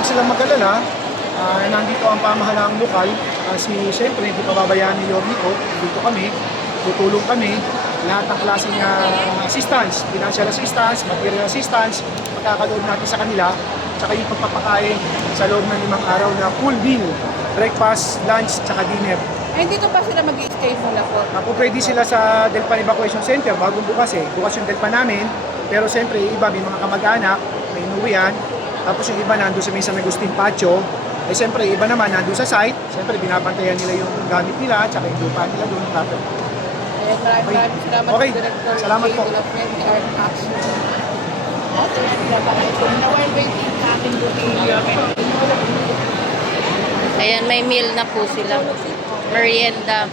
huwag silang mag-alala. Nandito ang pamahalaang lokal. Siyempre, hindi pababayaan ni Yorme ko. Dito kami, tutulong kami. Lahat ng klaseng assistance, financial assistance, material assistance, magkakalood natin sa kanila. Tsaka yung pagpapakain sa loob ng 5 araw na full meal, breakfast, lunch, tsaka dinner. Ay, dito pa sila mag-i-stay muna po? Pwede sila sa Delpan Evacuation Center, bagong bukas Bukas yung Delpan namin, pero siyempre iba may mga kamag-anak, may inuwian. Tapos yung iba nandun sa may San Agustin Patio. Siyempre iba naman nandun sa site, siyempre binabantayan nila yung gamit nila, tsaka yung lupa nila doon. Maraming salamat Okay. Director Salamat po. Development Art Action. Ayan, may meal na po sila. Merienda.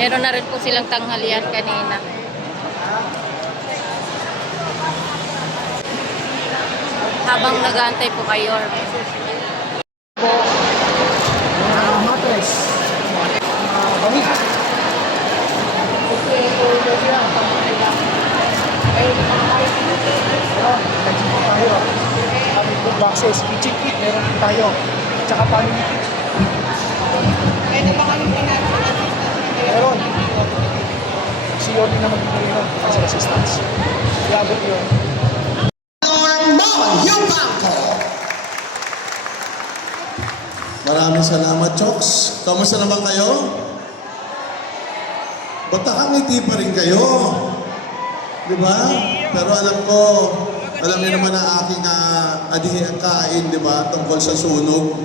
Meron na rin po silang tanghalian kanina. Habang nag-aantay po kayo. Matres. Bangis. Nag-check tayo. Kami po boxes, kitchen kit, meron din tayo. Tsaka family kit. Pwede ba kami pinag-assistance? Meron. Si Yorme na magbibigay ng financial assistance. Labot yun. Maraming salamat, Chokes. Kamusta naman kayo? Ba't nakangiti pa rin kayo? Di ba? Pero alam niyo naman ang aking kain, di ba? Tungkol sa sunog.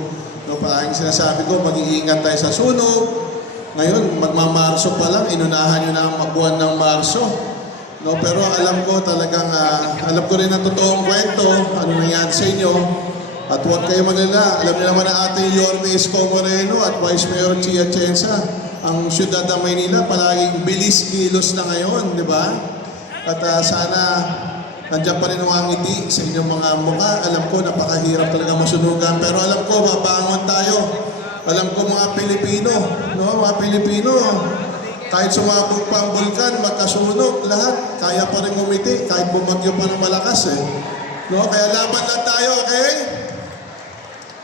No, parang sinasabi ko, mag-iingat tayo sa sunog. Ngayon, magmamarso pa lang, inunahan nyo na ang buwan ng Marso. No, pero alam ko talagang, alam ko rin ang totoong kwento, ano nangyari sa inyo. At huwag kayo maglala. Alam niyo naman ang ating Yorme Isko Moreno at Vice Mayor Chia Chensa. Ang siyudad ng Maynila palaging bilis kilos na ngayon, di ba? At sana nandiyan pa rin ang ngiti sa inyong mga mukha. Alam ko napakahirap talaga masunugan. Pero alam ko mabangon tayo. Alam ko mga Pilipino, no? Mga Pilipino, kahit sumabog pa ang bulkan, magkasunog, lahat, kaya pa rin umiti, kahit bumagyo pa ng malakas No? Kaya laban lang tayo, okay?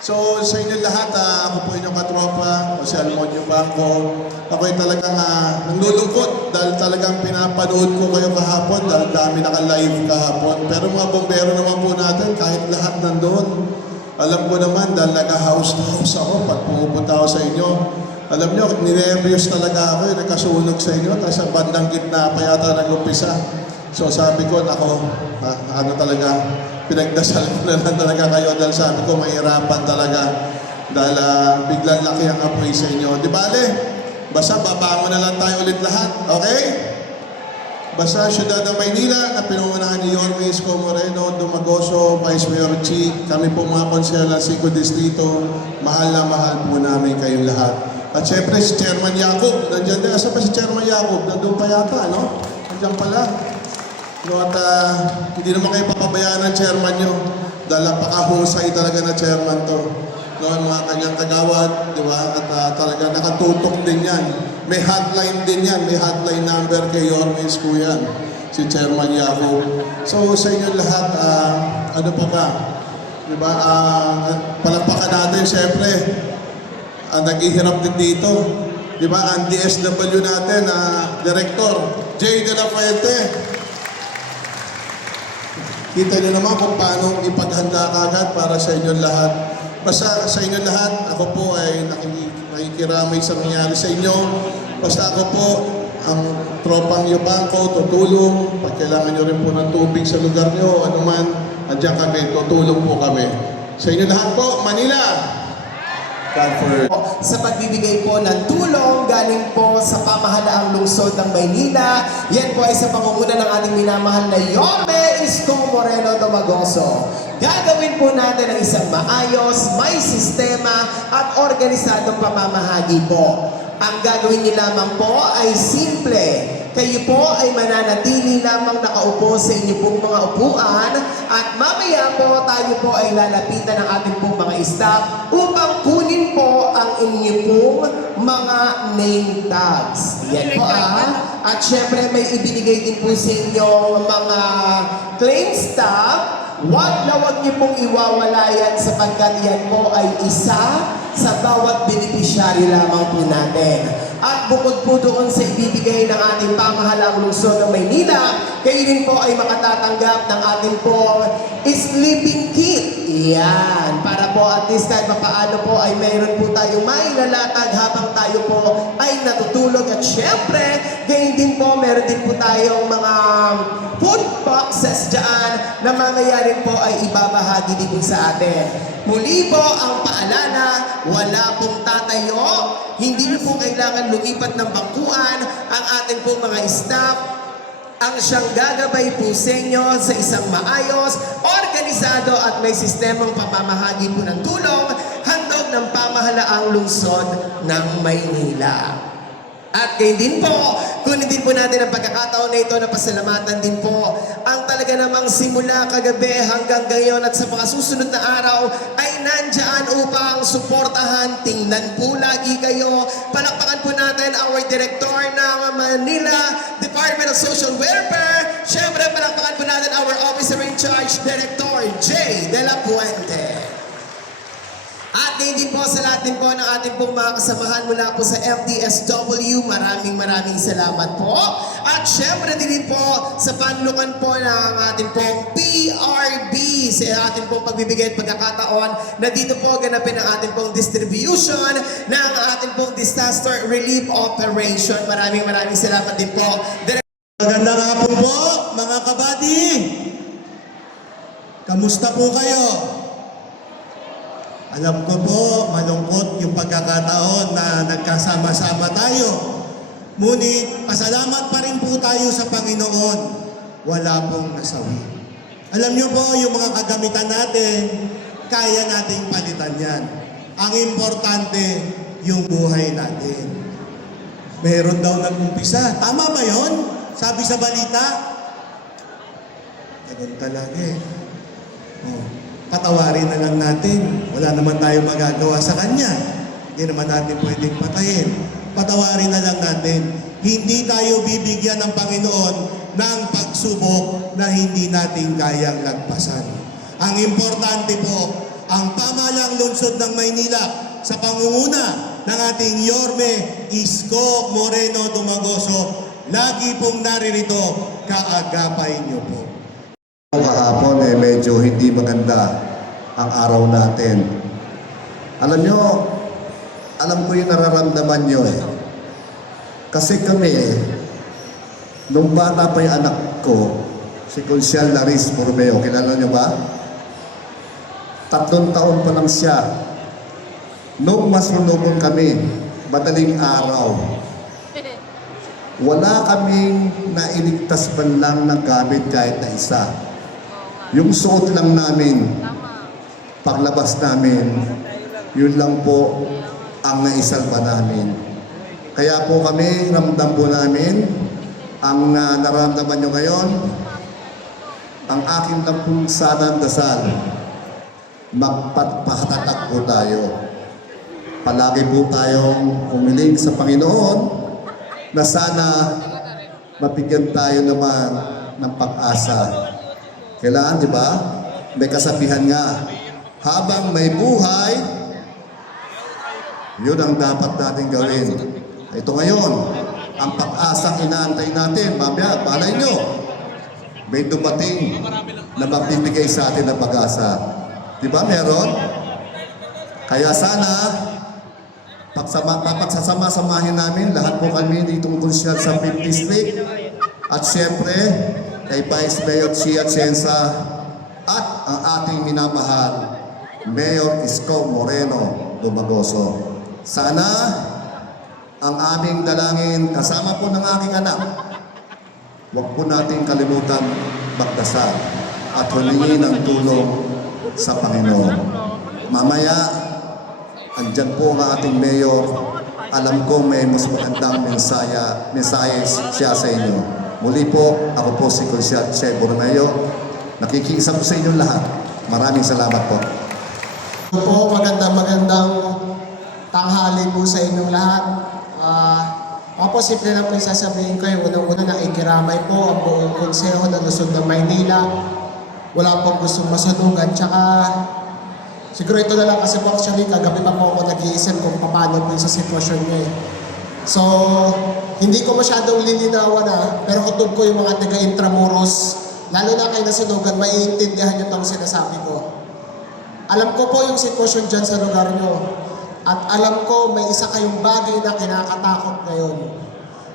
So, sa inyo lahat, ako po inyong katropa, Jose Almonio Bangko. Ako'y talagang nanlulungkot dahil talagang pinapanood ko kayo kahapon dahil dami naka-live kahapon. Pero mga bombero naman po natin, kahit lahat nandoon. Alam ko naman dahil nag-house to house ako pag pumupunta ako sa inyo. Alam nyo, ninervyos talaga ako, nagkasunog sa inyo, tapos ang bandang gitna pa yata nag-umpisa. So sabi ko, ano talaga, pinagdasal ko na lang talaga kayo dahil sabi ko, mahirapan talaga dahil biglang laki ang apoy sa inyo. Di bale, basta babangon na lang tayo ulit lahat, okay? Basta siyudad ng Maynila na pinungunahan ni Yorme Isko Moreno, Dumagoso, Vice Mayor Chi, kami po mga konsehal ng 5 Distrito, mahal na mahal po namin kayong lahat. At syempre si Chairman Yacob, nandiyan din. Asa pa si Chairman Yacob? Nandun pa yata, no? Nandiyan pala. No, at hindi naman kayo papabayaan ng chairman nyo dahil napakahusay talaga na chairman to. No, mga kanyang kagawad, di ba? At talaga nakatutok din yan. May hotline din yan. May hotline number kay Yorme Isko yan. Si Chairman Yacob. So sa inyo lahat, ano pa ba? Di ba? Palakpakan natin, syempre. Naghihirap din dito. Di ba? Ang DSW natin, Director Jay De La Fuente. Kita niyo naman kung paano ipaghanda kagad para sa inyo lahat. Basta sa inyo lahat, ako po ay nakikiramay sa nangyari sa inyo. Basta ako po, ang tropang Yubangko, tutulong. Pag kailangan nyo rin po ng tubig sa lugar nyo, anuman, andyan kami, tutulong po kami. Sa inyo lahat po, Manila! Sa pagbibigay po ng tulong galing po sa pamahalaang lungsod ng Maynila. Yan po ay sa pangunguna ng ating minamahal na Yorme Isko Moreno Dumagoso. Gagawin po natin ang isang maayos, may sistema at organisadong pamamahagi po. Ang gagawin niyo lamang po ay simple. Kayo po ay mananatili lamang nakaupo sa inyo pong mga upuan at mamaya po tayo po ay lalapitan ng ating pong mga staff upang kunin po ang inyo pong mga name tags. Yan po At syempre may ibinigay din po sa inyo mga claim staff Huwag na huwag niyo pong iwawala yan sapagkat yan po ay isa sa bawat beneficiary lamang po natin. At bukod po doon sa ibibigay ng ating pamahalaang lungsod ng Maynila, kayo din po ay makatatanggap ng ating po sleeping kit. Yan. Para po at least kahit papaano po ay mayroon po tayong mailalatag habang tayo po ay natutulog. At syempre, gayon din po, meron din po tayong mga food boxes dyan na mangyayari po ay ibabahagi din po sa atin. Muli po ang paalala, wala pong tatayo, hindi niyo po kailangan lumipat ng bangkuan ang ating po mga staff ang siyang gagabay po sa inyo sa isang maayos, organisado at may sistemang pamamahagi po ng tulong handog ng pamahalaang lungsod ng Maynila. At gayon din po, kunin din po natin ang pagkakataon na ito na pasalamatan din po ang talaga namang simula kagabi hanggang ngayon at sa mga susunod na araw ay nandyan upang suportahan. Tingnan po lagi kayo. Palakpakan po natin our Director ng Manila Department of Social Welfare. Siyempre, palakpakan po natin our Officer in Charge, Director J. De La Puente. At hindi po sa lahat din po ng ating pong mga kasamahan mula po sa FDSW, maraming salamat po. At syempre din po sa panlukan po ng ating pong PRB sa ating pong pagbibigay at pagkakataon na dito po ganapin ang ating pong distribution ng ating pong disaster relief operation. Maraming salamat din po. Magandang hapon po, mga kabady. Kamusta po kayo? Alam ko po, malungkot yung pagkakataon na nagkasama-sama tayo. Ngunit, pasalamat pa rin po tayo sa Panginoon. Wala pong nasawi. Alam niyo po, yung mga kagamitan natin, kaya nating palitan yan. Ang importante, yung buhay natin. Meron daw nag-umpisa. Tama ba yun? Sabi sa balita? Ganun talaga eh. Oh. Patawarin na lang natin. Wala naman tayong magagawa sa Kanya. Hindi naman natin pwedeng patayin. Patawarin na lang natin. Hindi tayo bibigyan ng Panginoon ng pagsubok na hindi natin kayang lagpasan. Ang importante po, ang pamahalaang lungsod ng Maynila sa pangunguna ng ating Yorme Isko Moreno Dumagoso, lagi pong naririto, kaagapay niyo po. Kahapon medyo hindi maganda ang araw natin. Alam nyo, alam ko yung nararamdaman nyo eh. Kasi kami nung bata pa yung anak ko, si Consial Laris Bormeo, kilala nyo ba? 3 taon pa lang siya. Nung masunugan kami, madaling araw, wala kaming nailigtas man lang ng gamit kahit na isa. Yung suot lang namin, paglabas namin, yun lang po ang naisalba namin. Kaya po kami, ramdam po namin, ang nararamdaman nyo ngayon, ang akin lang pong sanang dasal, magpatatak po tayo. Palagi po tayong humiling sa Panginoon na sana mapigyan tayo naman ng pag-asa. Kailangan, di ba? May kasabihan nga, habang may buhay, yun ang dapat natin gawin. Ito ngayon, ang pag-asang inaantay natin, mamaya, balay nyo, may dumating na magbibigay sa atin ng pag-asa. Di ba meron? Kaya sana, pagsasama-samahin namin, lahat po kami ditong konsyal sa 5th District, at siyempre, kay Vice Mayor Chia Atienza at ang ating minamahal, Mayor Isko Moreno Dumagoso. Sana ang aming dalangin kasama po ng aking anak, huwag po natin kalimutan magdasal at humingi ng tulong sa Panginoon. Mamaya, andyan po ang ating Mayor. Alam ko may mas magandang mensahe siya sa inyo. Muli po, ako po si Consial Che Bormeo. Nakikiisa po sa inyong lahat. Maraming salamat po. Po, magandang tanghali po sa inyong lahat. Ako po, simple lang po yung sasabihin ko. Unang-una na ikiramay po ang buong konseho ng Luzon ng Maynila. wala pong gustong masanugan. Tsaka siguro ito na lang kasi po actually kagabi pa po ako nag-iisip kung paano po yung sa sitwasyon niya eh. So, hindi ko masyadong lilinawan pero kutob ko yung mga taga-Intramuros, lalo na kayo nasunugan, maiintindihan nyo itong sinasabi ko. Alam ko po yung sitwasyon dyan sa lugar nyo. At alam ko may isa kayong bagay na kinakatakot ngayon.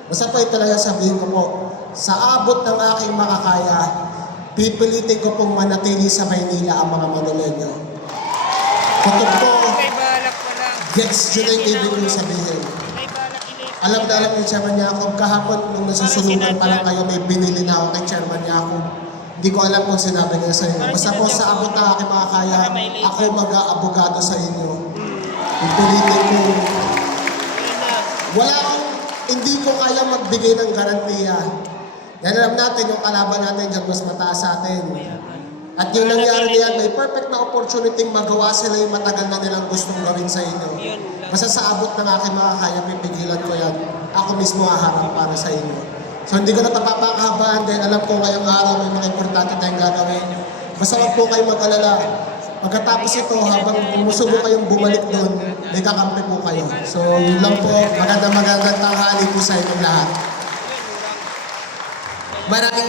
Basta po ito lang sabihin ko po, sa abot ng aking makakaya, pipilitin ko pong manatili sa Maynila ang mga Manolenyo. Kutob ko, gets nyo na yung ibig kong sabihin. Alam na alam ni Chairman Jacob, kahapon nung nasusunugan pa lang kayo, may binili na ako kay Chairman Jacob. Hindi ko alam kung sinabi niya sa inyo. Basta po sa abot na aking makakaya, ako mag-aabogado sa inyo. Pipilitin ko. Hindi ko kaya magbigay ng garantiya. Yan alam natin, yung kalaban natin dyan mas mataas sa atin. At yung nangyari niyan, may perfect na opportunity magawa sila yung matagal na nilang gustong gawin sa inyo. Basta sa abot ng aking makakaya, pipigilan ko yan. Ako mismo haharap para sa inyo. So hindi ko na tapapakahabaan dahil alam ko ngayong araw may mga importante tayong gagawin. Basta wag po kayo mag-alala. Pagkatapos ito, habang umusubo kayong bumalik doon, may kakampi po kayo. So yun lang po, magandang tanghali po sa inyong lahat.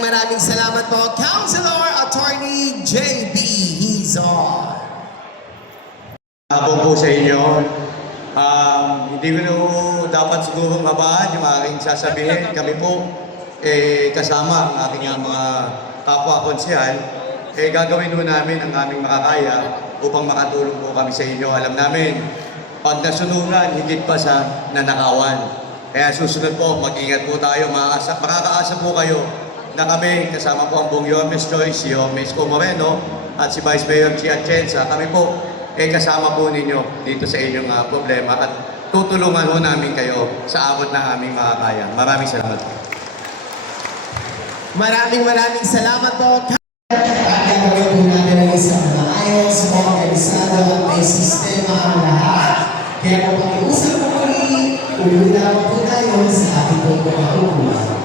Maraming salamat po, Councilor Attorney J.B. Hizon. Ako po sa inyo. Hindi ko dapat siguro mabaan yung aking sasabihin. Kami po, kasama ang aking mga kapwa-konsyal, gagawin po namin ang aming makakaya upang makatulong po kami sa inyo. Alam namin, pag nasunugan, higit pa sa nanakawan. Kaya susunod po, mag-ingat po tayo. Makakaasa po kayo na kami, kasama po ang buong Yormes Choice, si Yormes Co. Moreno at si Vice Mayor Chi Atienza. Kami po, kasama po ninyo dito sa inyong problema at tutulungan po namin kayo sa abot ng aming makakaya. Maraming salamat. Maraming salamat po. At gagawin po natin ang isang maayos, organisado at may sistema ang lahat. Kaya po pag-iusap po muli, umulan po tayo sa ating pong pagkakukuha.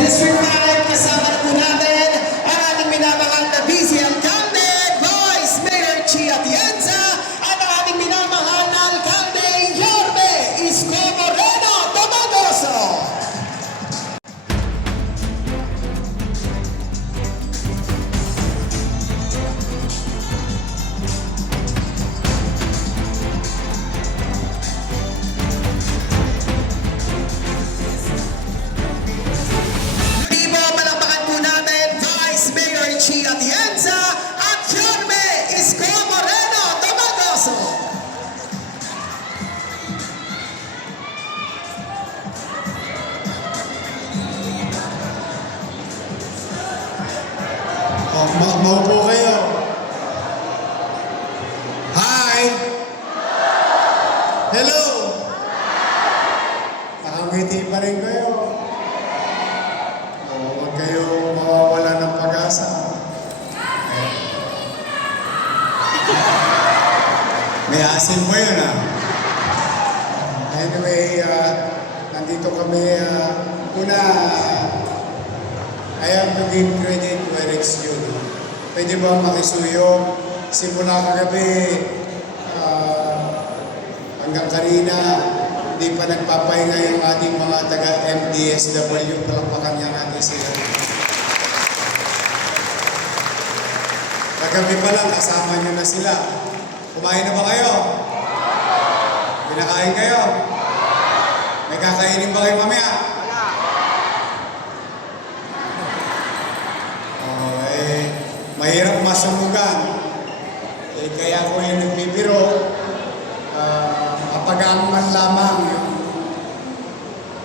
District 5, kasama po natin ang ating minamahal na Vice Alcalde, Vice Mayor Chi Atienza, at ang ating minamahal na Alcalde, Yorme Isko Moreno Domagoso. Chi Atienza at Yorme Isko Moreno Domagoso. Maupo kayo. Hi! Hello! Nakangiti pa rin kayo. Huwag kayong mawawala ng pag-asa. May asin mo yun Anyway, nandito kami. Una, I have to give credit to Eric Yu. Pwede ba makisuyo? Simula kagabi hanggang kanina, hindi pa nagpapahinga yung ating mga taga-MDSW. Palakpakan niya natin sila. Kagabi pa lang, kasama niyo na sila. Kumain na ba kayo? Pinakain kayo? May kakainin ba kayo mamaya? Mahirap masunugan. Kaya ako yung nagbibiro, mapagaan man lamang yung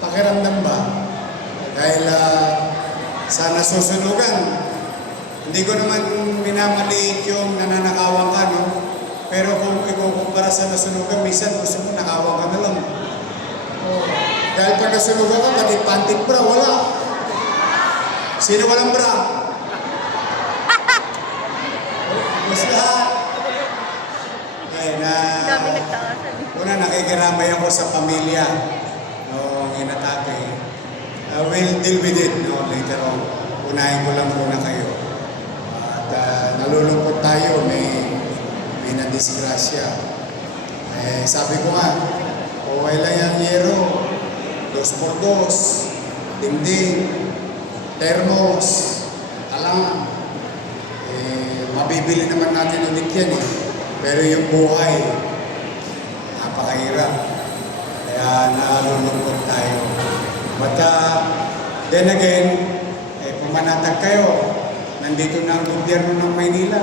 pakiramdam ba? Dahil sa nasusunugan, hindi ko naman minamaliit yung nananakawan ka, no? Pero kung ikukumpara sa nasunugan, minsan gusto mo nakawan ka na lang. Dahil pag nasunog ako, pati pantit bra, wala. Sino walang bra? Mas lahat. Una, nakikiramay ako sa pamilya noong inatake. We'll deal with it later on. Unahin ko lang muna kayo. At nalulungkot tayo, may nadisgrasya. Sabi ko nga, okay lang yung yero, 2x2, dingding, termos, alam. Mabibili naman natin ulit yan eh. Pero yung buhay, napakahirap. Kaya nalulungkot tayo. But then again, pumanatag kayo. Nandito na ang gobyerno ng Maynila.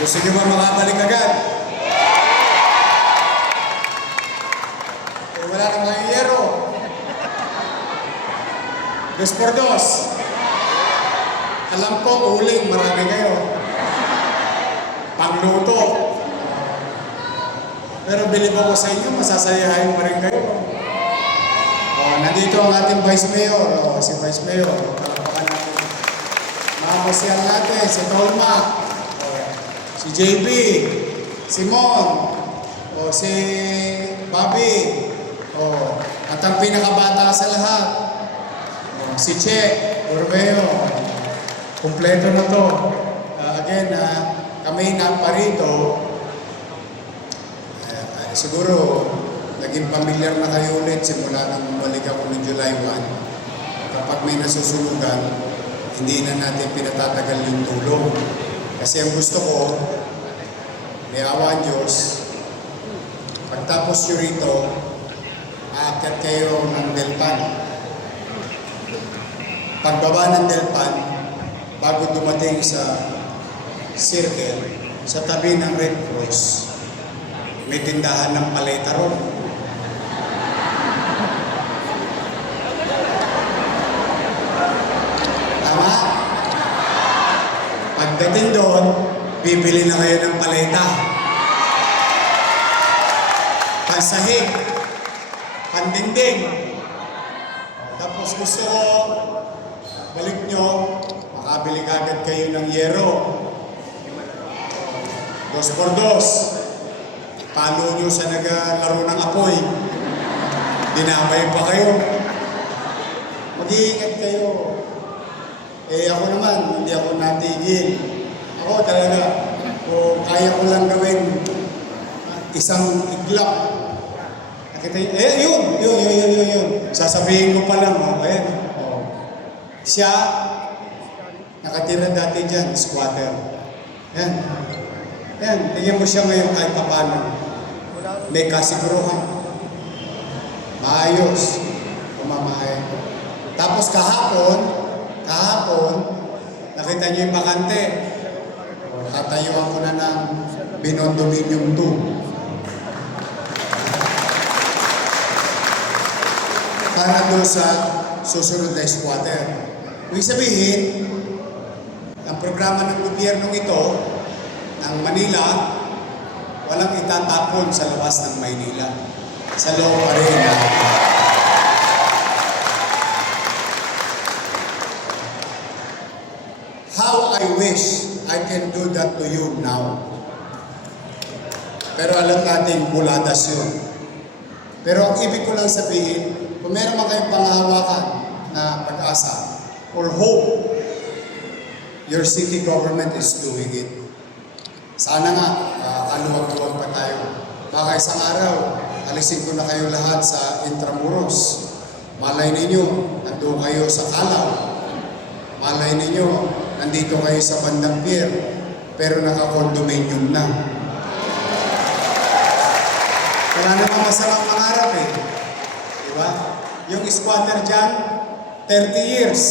Gusto niyo ba makabalik agad? Wala na mga yero. 2x2. Alam ko, uling, marami kayo. Pangluto. Pero bilib ako sa inyo, masasayahin pa rin kayo. Nandito ang ating Vice Mayor. Si Vice Mayor. Palapakan natin. Mga pasyal natin, si Tolma. Si JB. Si Mon. Si Bobby. At ang pinakabata sa lahat. Si Che. Urbeo. Kompleto na to. Again, kami naparito, siguro naging pamilyar na kayo ulit simula nang bumalik ako ng July 1. Kapag may nasusunugan, hindi na natin pinatatagal yung tulong. Kasi ang gusto ko, may awa ang Diyos, pagtapos nyo rito, aakyat kayo ng Delpan. Pagbaba ng Delpan, bago dumating sa circle, sa tabi ng Red Cross, may tindahan ng paleta ron. Tama? Pagdating doon, bibili na kayo ng paleta. Pansahig, pandingding. Tapos gusto ko, balik nyo, makabili kagad kayo ng yero. 2x2. Palo nyo sa naglaro ng apoy. Dinamay pa kayo. Mag-iingat kayo. Ako naman, hindi ako natigil. Ako talaga, kung kaya ko lang gawin isang iglap. Nakita yun, yun. Sasabihin ko pa lang, ayan. Siya, nakatira dati dyan, squatter. Yan. Yan, tingnan mo siya ngayon kahit paano. May kasiguruhan. Maayos. Pumamahay. Tapos kahapon, nakita niyo yung bakante. Tatayuan ko na ng Binondominium 2. Para doon sa susunod na squatter. Ibig sabihin, ang programa ng gobyernong ito, ng Manila, walang itatapon sa labas ng Maynila. Sa loob pa rin natin. How I wish I can do that to you now. Pero alam natin, buladas yun. Pero ang ibig ko lang sabihin, kung meron man kayong panghahawakan na pag-asa or hope, your city government is doing it. Sana nga, kaluwag-luwag pa tayo. Baka isang araw, alisin ko na kayo lahat sa Intramuros. Malay ninyo, nandun kayo sa Calaw. Malay ninyo, nandito kayo sa Bandang Pier, pero naka-condominium na. Wala naman masamang mangarap eh. Diba? Yung squatter dyan, 30 years.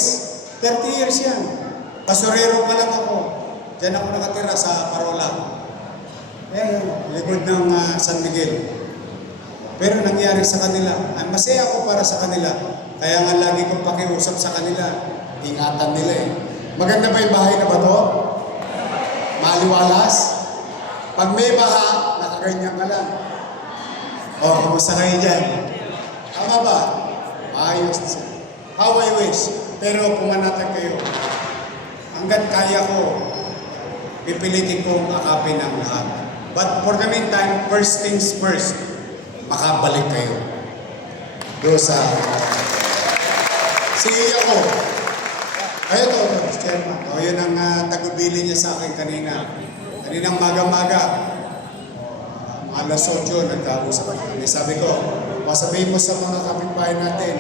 30 years yan. Pasurero pa lang ako. Diyan ako nakatira sa Parola. Likod ng San Miguel. Pero nangyari sa kanila, masaya ako para sa kanila. Kaya nga lagi kong pakiusap sa kanila. Ingatan nila eh. Maganda ba yung bahay na ba to? Maliwalas? Pag may baha, nakaganyan ka lang. O, kumusta kayo dyan? Tama ba? Ayos na sila. How I wish. Pero pumanatag kayo. Hanggat kaya ko, pipilitin kong akapin ang lahat. But for the meantime, first things first, makabalik kayo. Doon sa... Si ako. Ay, ito, chairman. O, yun ang tagubili niya sa akin kanina. Kaninang maga-maga. Alas 8, nagkausap kami. Sabi ko, masabihin mo sa mga kapitbahay natin,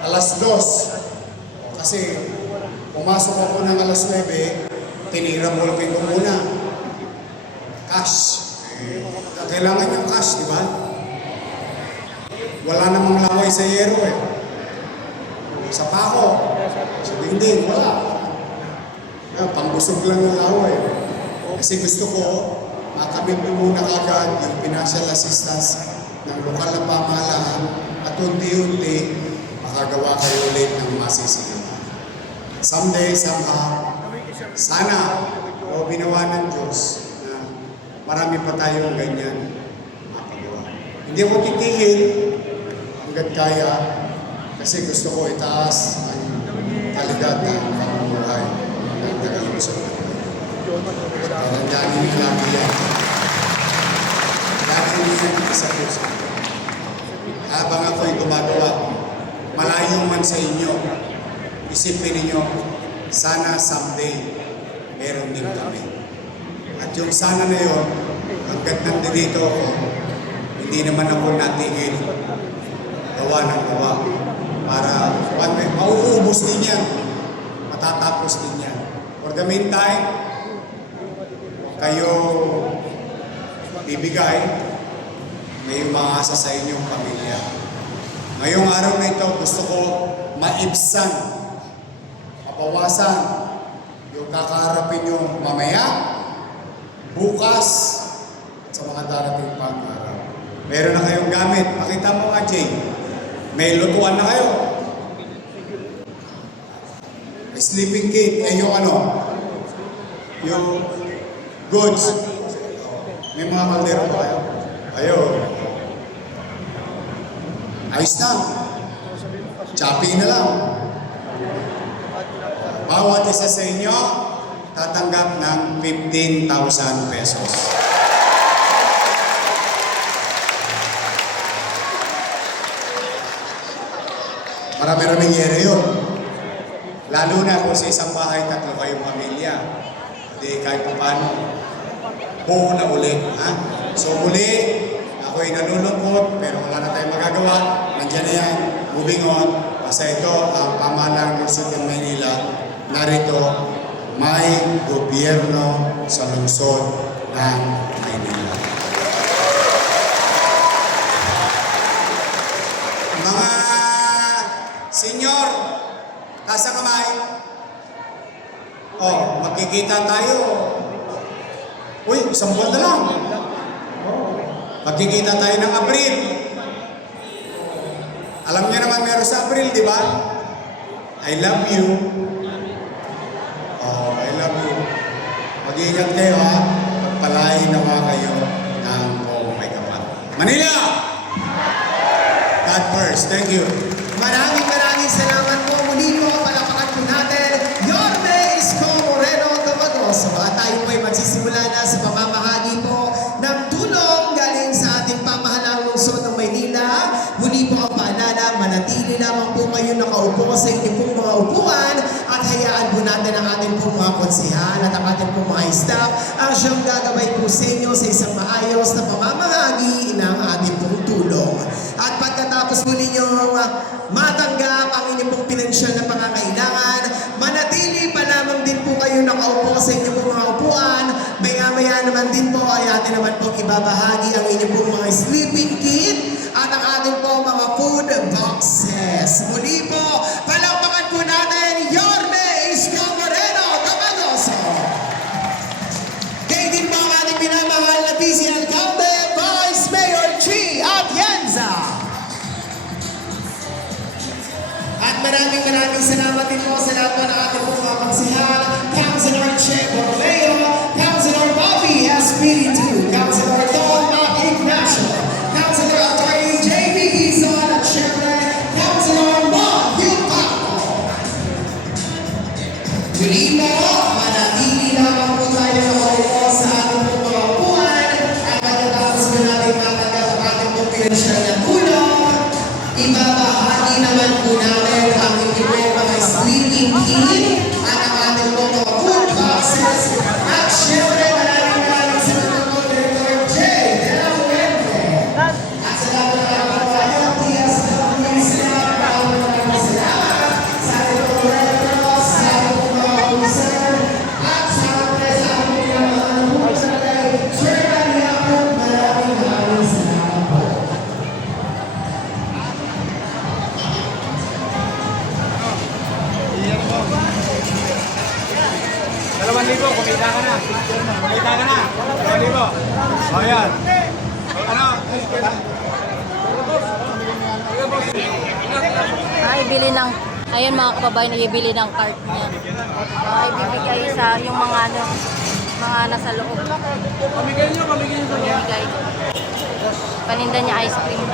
alas 2. Kasi pumasok ako ng alas 9, tinira mo lang ko muna. Cash. Kailangan yung cash, di ba? Wala namang laway sa yero eh. Sa pako. Sabi, hindi, wala. Pangbusog lang ng laway. Kasi gusto ko, makamit mo muna kagad yung financial assistance ng lokal na pamahalaan at unti-unti makagawa kayo ulit ng masisigawan. Someday, somehow, sana o binawa ng Diyos na marami pa tayong ganyan mapagawa. Hindi ako titigil hanggat kaya kasi gusto ko itaas ang kalidad ng pamumuhay ng Tagalungsod. Tandaan niyo lang yan. Dahil niyo sa puso. Habang ako'y gumagawa, malayo man sa inyo, isipin ninyo, sana someday, meron din kami. At yung sana na yun, hanggat nandito ako, hindi naman ako natigil. Gawa ng gawa. Para, mauubos din yan. Matatapos din yan. For the meantime, kayo bibigay, may umaasa sa inyong pamilya. Ngayong araw na ito, gusto ko maibsan, mabawasan yung kakaharapin nyo mamaya, bukas, at sa mga darating pang araw. Meron na kayong gamit. Pakita mo nga, Jay. May lutuan na kayo. May sleeping kit. Eh, yung ano? Yung goods. May mga kaldero ba kayo? Ayun. Ayos na. Chopping na lang. Bawat isa sa inyo, tatanggap ng 15,000 pesos. Marami-raming yero yun. Lalo na kung sa isang bahay, 3 kayong pamilya. Hindi kahit pa paano, buo na ulit. Ha? So muli, ako'y nalulungkot, pero wala na tayong magagawa. Nandiyan na yan. Moving on. Basta ito, ang pamahalang lungsod ng Maynila. Narito, may gobyerno sa lungsod ng Maynila. Mga senyor, taas ang kamay. Oh, magkikita tayo. Uy, isang buwan na lang. Magkikita tayo ng Abril. Alam niyo naman meron sa Abril, di ba? I love you. Oh, I love you. Mag-iingat kayo ha. Pagpalain naman kayo ng may kapal. Manila! God first. Thank you. Maraming salamat po. Muli po, palapakan po natin, Yorme Isko Moreno Domagoso. At tayo po ay magsisimula na sa pamamahagi po ng tulong galing sa ating pamahalang lungsod ng Maynila. Muli po ang paalala, manatili lamang po kayo nakaupo sa inyong pong mga upuan at hayaan po natin ang ating pong mga konsehal at ang ating pong mga staff ang siyang gagabay po sa inyo sa isang maayos na pamamahagi ng ating pong tulong. At pagkatapos po ninyong matanggap ang inyong pong pinansyal na pangangailangan, manatili pa lamang din po kayo nakaupo sa inyong pong mga upuan. Maya-maya naman din po ay atin naman pong ibabahagi ang inyong pong mga sleeping kit at ang ating pong mga food boxes. Muli po, palakpakan po natin, Yorme Isko Moreno Domagoso. Kaya din po ang ating pinamahal na PC Alcalde, Vice Mayor G. Atienza. At maraming salamat din po sa lahat po ng ating pong mga konsehal, Councilor Che Borromeo, Councilor Bobby Espiritu, Councilor Tom Ignacio, Councilor Atty. Ibabahagi naman po namin ang hindi po mga sleeping team at ang ating po mga food boxes. At syempre, maraming salamat po Director J. De La Fuente. At sa lahat ng mga LTSW staff, maraming salamat sa ating po Red Cross, sa ating po mga officer, at sa ating mga Sir Daniel, maraming salamat po. Dalawang libo, kumita ka na. Kumita ka na. 2,000. O yan. Ano? Bili ng, ayun mga kababayan, ibili ng cart niya. Ibibigay sa yung mga ano, mga nasa loob. Pamigay nyo sa Ibigay. Paninda niya ice cream.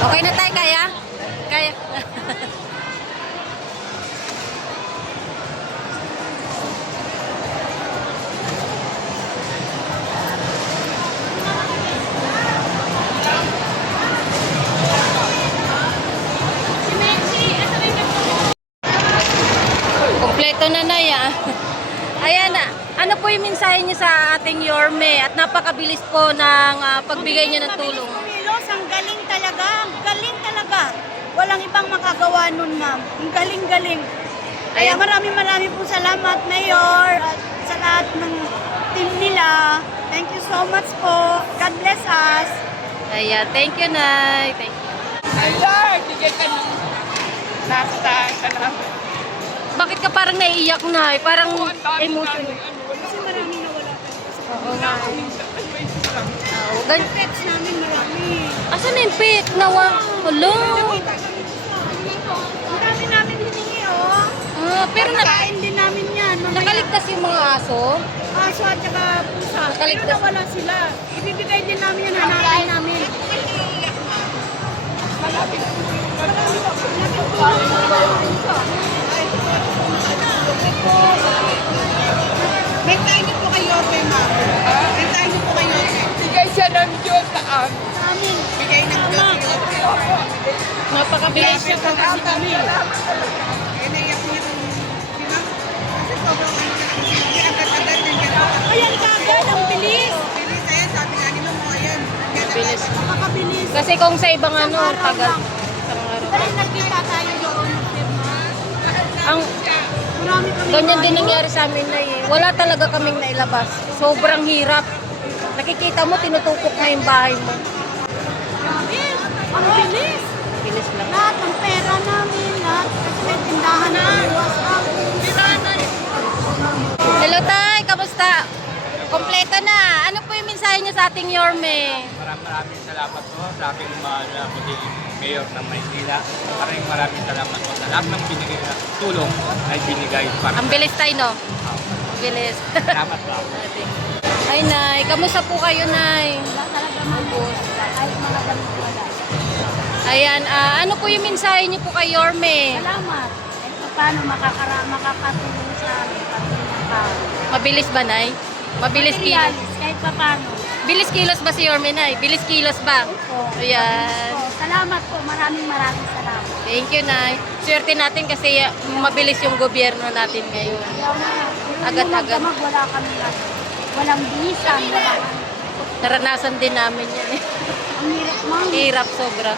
Okay na tayo, kaya? Kaya. Kompleto na na yan. Ayan na. Ano po yung mensahe niyo sa ating Yorme at napakabilis po ng pagbigay niya ng tulong? Kumilos, ang galing talaga. Ang galing talaga. Walang ibang makagawa nun, ma'am. Ang galing-galing. Kaya Ayan. maraming po salamat, Mayor, at sa lahat ng team nila. Thank you so much po. God bless us. Ayan, thank you, Nay. Thank you. Ay, Lord, bigay ka ng nakataas ka namin. Bakit ka parang naiiyak, Nay? Parang emotion. Kasi maraming nawala. Oo nga. Oo, Pets namin marami. asan na yung pet? Nawa. Hello. Ang dami namin hiningi, oh. Pero Kain din namin yan. Mamaya. nakaligtas yung mga aso. Aso at saka pusa. Pero Nakaligtas. nawala sila. Ibibigay din namin yan, hanapin namin. May tayo po kayo, ma'am. May tayo po kayo. Bigay siya ng Diyos sa amin. Sa amin. Bigay ng Diyos sa amin. Napakabilis siya. Kasi kami. Ayan kagad, ang bilis. Bilis. Makakabilis. Kasi kung sa ibang ano, Isang araw tagal. lang. Isang araw. Pero nagkita tayo doon. Firma. Ang Marami kami. ganyan din nangyari sa amin na wala talaga kaming nailabas. Sobrang hirap. Nakikita mo, tinutukok na yung bahay mo. Grabe. Ang bilis. Bilis lang. Lahat ng pera namin, lahat. Kasi may tindahan na buwas up. Hello, Tay. Kamusta? Kompleto na. Ano po yung mensahe niyo sa ating Yorme? Maraming salamat po sa aking mahal na magiging mayor ng Maynila. Maraming salamat po sa lahat ng binigay na tulong ay binigay para Ang bilis, Tay, no? Ang bilis. Salamat po. Ay, Nay. Kamusta po kayo, Nay? Wala talaga mabos. Kahit mga damit wala. Ayan, ano po yung mensahe niyo po kay Yorme? Salamat. Kahit paano makakatulong sa amin. Pati ng tao. Mabilis ba, Nay? Mabilis kilos. Materialis, kahit paano. Bilis kilos ba si Yorme, Nay? Bilis kilos ba? Opo. Ayan. Opo. Salamat po. Maraming salamat. Thank you, Nay. Swerte natin kasi mabilis yung gobyerno natin ngayon. Kaya nga, Agad-agad. yung magdamag, wala kami walang bisan, walang Naranasan din namin yan. ang hirap, ma'am. Hirap sobra.